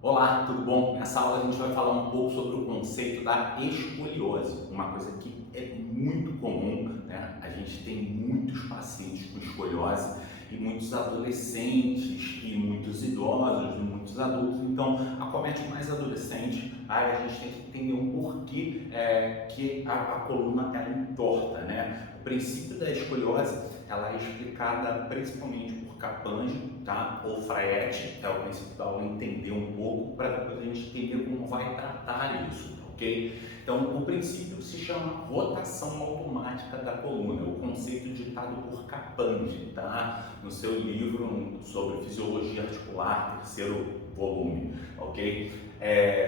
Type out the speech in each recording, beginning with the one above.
Olá, tudo bom? Nessa aula a gente vai falar um pouco sobre o conceito da escoliose, uma coisa que é muito comum, né? A gente tem muitos pacientes com escoliose e muitos adolescentes e muitos idosos e muitos adultos, então acomete mais adolescentes. Aí a gente tem que entender um porquê que a coluna ela entorta, né? O princípio da escoliose ela é explicada principalmente por Capangelo, tá? Ou Fraiete, é o princípio da aula entender um pouco para depois a gente entender como vai tratar isso, ok? Então, o princípio se chama rotação automática da coluna, o conceito ditado por Capangelo, tá? No seu livro sobre fisiologia articular, terceiro volume, ok?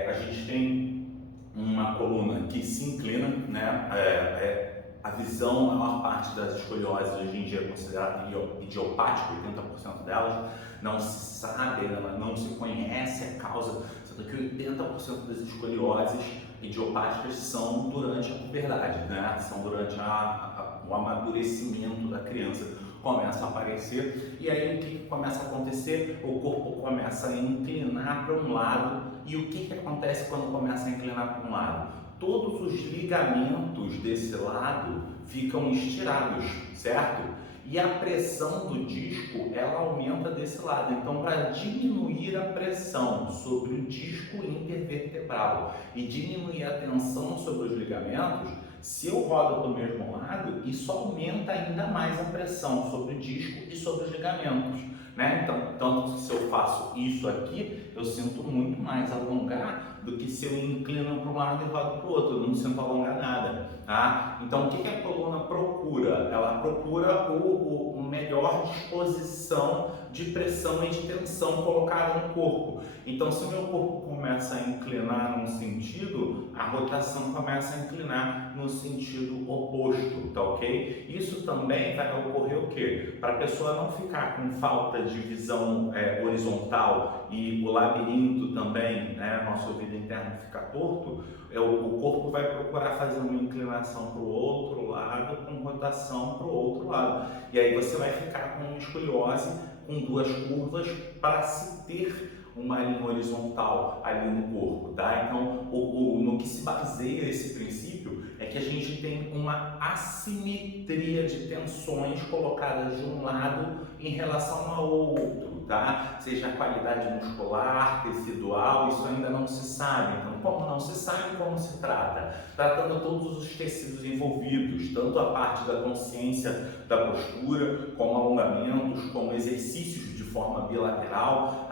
A gente tem uma coluna que se inclina, né? A visão, a maior parte das escolioses hoje em dia é considerada idiopática, 80% delas não se sabe, não se conhece a causa, sendo que 80% das escolioses idiopáticas são durante a puberdade, né? São durante o amadurecimento da criança, começa a aparecer, e aí o que começa a acontecer? O corpo começa a inclinar para um lado, e o que acontece quando começa a inclinar para um lado? Todos os ligamentos desse lado ficam estirados, certo? E a pressão do disco, ela aumenta desse lado. Então, para diminuir a pressão sobre o disco intervertebral e diminuir a tensão sobre os ligamentos, se eu rodo para o mesmo lado, isso aumenta ainda mais a pressão sobre o disco e sobre os ligamentos, né? Então, tanto se eu faço isso aqui, eu sinto muito mais alongar do que se eu inclino para um lado e rodo para o outro, eu não sinto alongar nada, tá? Então, o que a coluna procura? Ela procura uma melhor disposição de pressão e de tensão colocada no corpo. Então, se o meu corpo começa a inclinar num sentido, a rotação começa a inclinar no sentido oposto, tá ok? Isso também vai ocorrer o quê? Para a pessoa não ficar com falta de visão horizontal e o labirinto também, né, nosso ouvido interno fica torto, o corpo vai procurar fazer uma inclinação para o outro lado com rotação para o outro lado. E aí você vai ficar com uma escoliose com duas curvas para se ter uma linha horizontal ali no corpo, tá? Então, no que se baseia esse princípio é que a gente tem uma assimetria de tensões colocadas de um lado em relação ao outro, tá? Seja a qualidade muscular, tecidual, isso ainda não se sabe. Então, como não se sabe, como se trata? Tratando todos os tecidos envolvidos, tanto a parte da consciência da postura, como alongamentos, como exercícios de forma bilateral,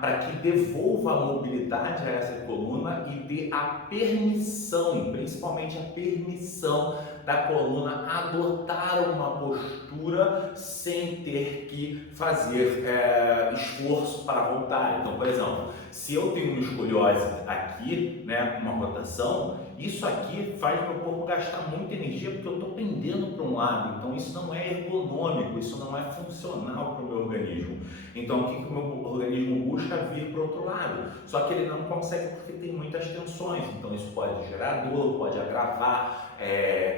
para que devolva a mobilidade a essa coluna e dê a permissão, principalmente a permissão da coluna adotar uma postura sem ter que fazer esforço para voltar. Então, por exemplo, se eu tenho uma escoliose aqui, né, uma rotação, isso aqui faz meu corpo gastar muita energia porque eu estou pendendo para um lado. Então, isso não é ergonômico, isso não é funcional para o meu organismo. Então, o que o meu organismo busca? Vir para o outro lado. Só que ele não consegue porque tem muitas tensões. Então, isso pode gerar dor, pode agravar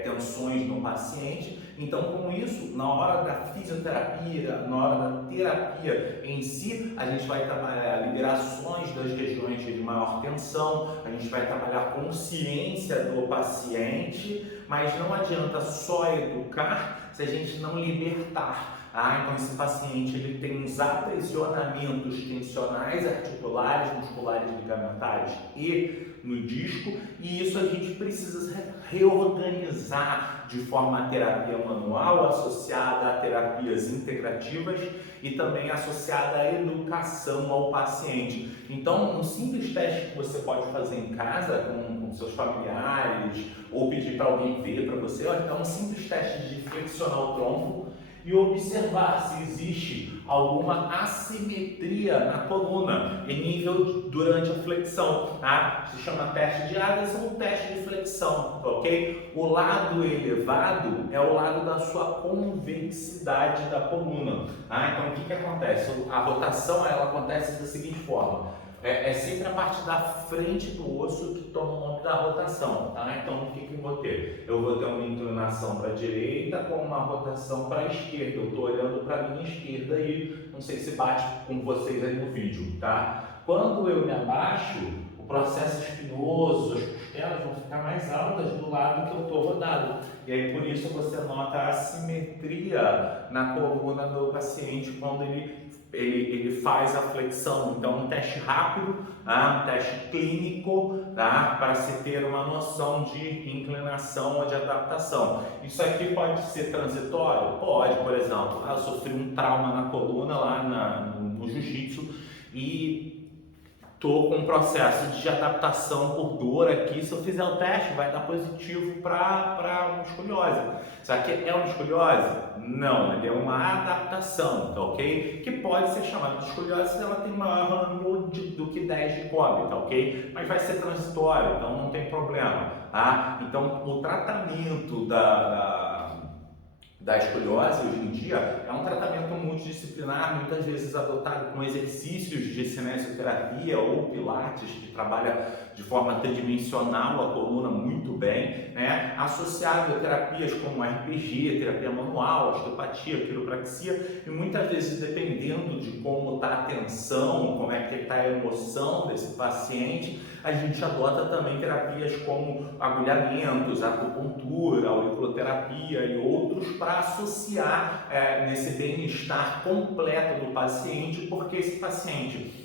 tensões no paciente. Então, com isso, na hora da fisioterapia, na hora da terapia em si, a gente vai trabalhar liberações das regiões de maior tensão, a gente vai trabalhar a consciência do paciente, mas não adianta só educar se a gente não libertar. Então esse paciente ele tem uns aprisionamentos tensionais, articulares, musculares, ligamentares e no disco, e isso a gente precisa reorganizar de forma a terapia manual, associada a terapias integrativas e também associada à educação ao paciente. Então, um simples teste que você pode fazer em casa com seus familiares ou pedir para alguém ver para você, é um simples teste de flexionar o tronco e observar se existe alguma assimetria na coluna em nível durante a flexão, tá? Se chama teste de Addison ou teste de flexão, ok? O lado elevado é o lado da sua convexidade da coluna, tá? Então, o que acontece? A rotação, ela acontece da seguinte forma. É sempre a parte da frente do osso que toma o nome da rotação, tá? Então, o que eu vou ter? Eu vou ter uma inclinação para a direita com uma rotação para a esquerda. Eu estou olhando para a minha esquerda e não sei se bate com vocês aí no vídeo, tá? Quando eu me abaixo, o processo espinhoso, as costelas vão ficar mais altas do lado que eu estou rodado. E aí por isso você nota a assimetria na coluna do paciente quando ele faz a flexão. Então, um teste rápido, tá? Um teste clínico, tá? Para se ter uma noção de inclinação ou de adaptação. Isso aqui pode ser transitório? Pode, por exemplo, eu sofri um trauma na coluna lá no jiu-jitsu e estou com um processo de adaptação por dor aqui. Se eu fizer o teste, vai dar positivo para uma escoliose. Será que é uma escoliose? Não, ele é uma adaptação, tá ok? Que pode ser chamada de escoliose se ela tem maior ângulo do que 10 de Kobe, tá ok? Mas vai ser transitório, então não tem problema, tá? Então, o tratamento da escoliose hoje em dia é um tratamento multidisciplinar, muitas vezes adotado com exercícios de cinesioterapia ou pilates, que trabalha de forma tridimensional a coluna muito bem, né? Associado a terapias como RPG, terapia manual, osteopatia, quiropraxia, e muitas vezes, dependendo de como está a tensão, como é que está a emoção desse paciente, a gente adota também terapias como agulhamentos, acupuntura, auriculoterapia e outros para associar nesse bem-estar completo do paciente, porque esse paciente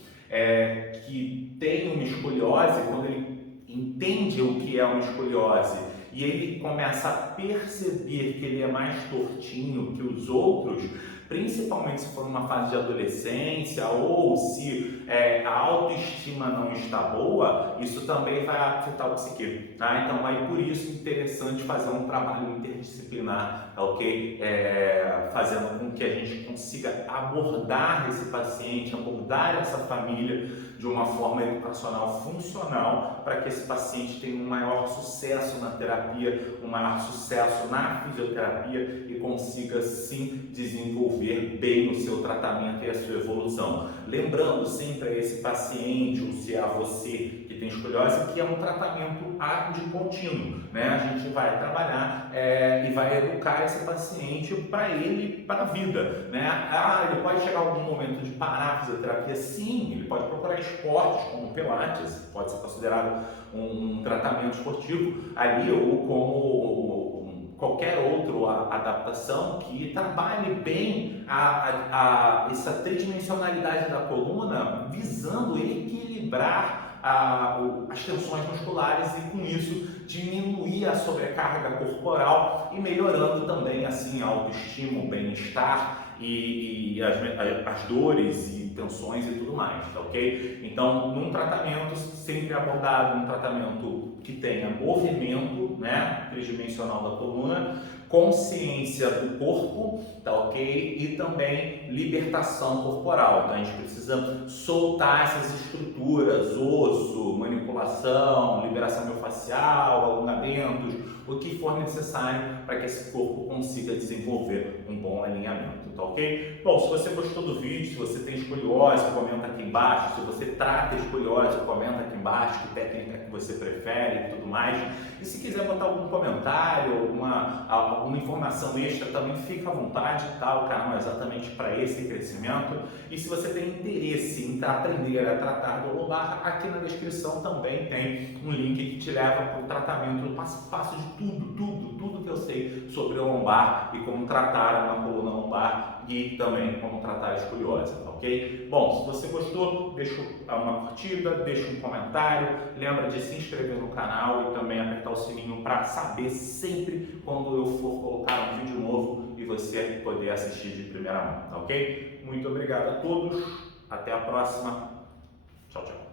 que tem uma escoliose, quando ele entende o que é uma escoliose e ele começa a perceber que ele é mais tortinho que os outros, principalmente se for numa fase de adolescência ou se a autoestima não está boa, isso também vai afetar o psique, tá? Então, aí por isso é interessante fazer um trabalho interdisciplinar, tá ok? Fazendo com que a gente consiga abordar esse paciente, abordar essa família de uma forma educacional funcional para que esse paciente tenha um maior sucesso na terapia, um maior sucesso na fisioterapia e consiga sim desenvolver bem o seu tratamento e a sua evolução. Lembrando sempre a esse paciente, ou se é a você que tem escoliose, que é um tratamento de contínuo, né? A gente vai trabalhar e vai educar esse paciente para ele, para a vida, né? Ele pode chegar algum momento de parar a fisioterapia? Sim, ele pode procurar esportes como Pilates, pode ser considerado um tratamento esportivo ali, ou como qualquer outra adaptação que trabalhe bem essa tridimensionalidade da coluna, visando equilibrar as tensões musculares e com isso diminuir a sobrecarga corporal e melhorando também assim a autoestima, o bem-estar e as dores e tensões e tudo mais, tá ok? Então, num tratamento sempre abordado, um tratamento que tenha movimento, né, tridimensional da coluna, consciência do corpo, tá ok? E também libertação corporal. Então a gente precisa soltar essas estruturas, osso, manipulação, liberação miofascial, alongamentos, o que for necessário para que esse corpo consiga desenvolver um bom alinhamento, tá ok? Bom, se você gostou do vídeo, se você tem escoliose, comenta aqui embaixo. Se você trata escoliose, comenta aqui embaixo que técnica que você prefere e tudo mais. E se quiser botar algum comentário, alguma informação extra, também fica à vontade, tá? O canal é exatamente para esse crescimento. E se você tem interesse em aprender a tratar do lombar, aqui na descrição também tem um link que te leva para o tratamento, passo a passo de tudo que eu sei sobre o lombar e como tratar uma coluna lombar e também como tratar a escoliose, ok? Bom, se você gostou, deixa uma curtida, deixa um comentário, lembra de se inscrever no canal e também apertar o sininho para saber sempre quando eu for colocar um vídeo novo e você poder assistir de primeira mão, tá ok? Muito obrigado a todos, até a próxima, tchau, tchau.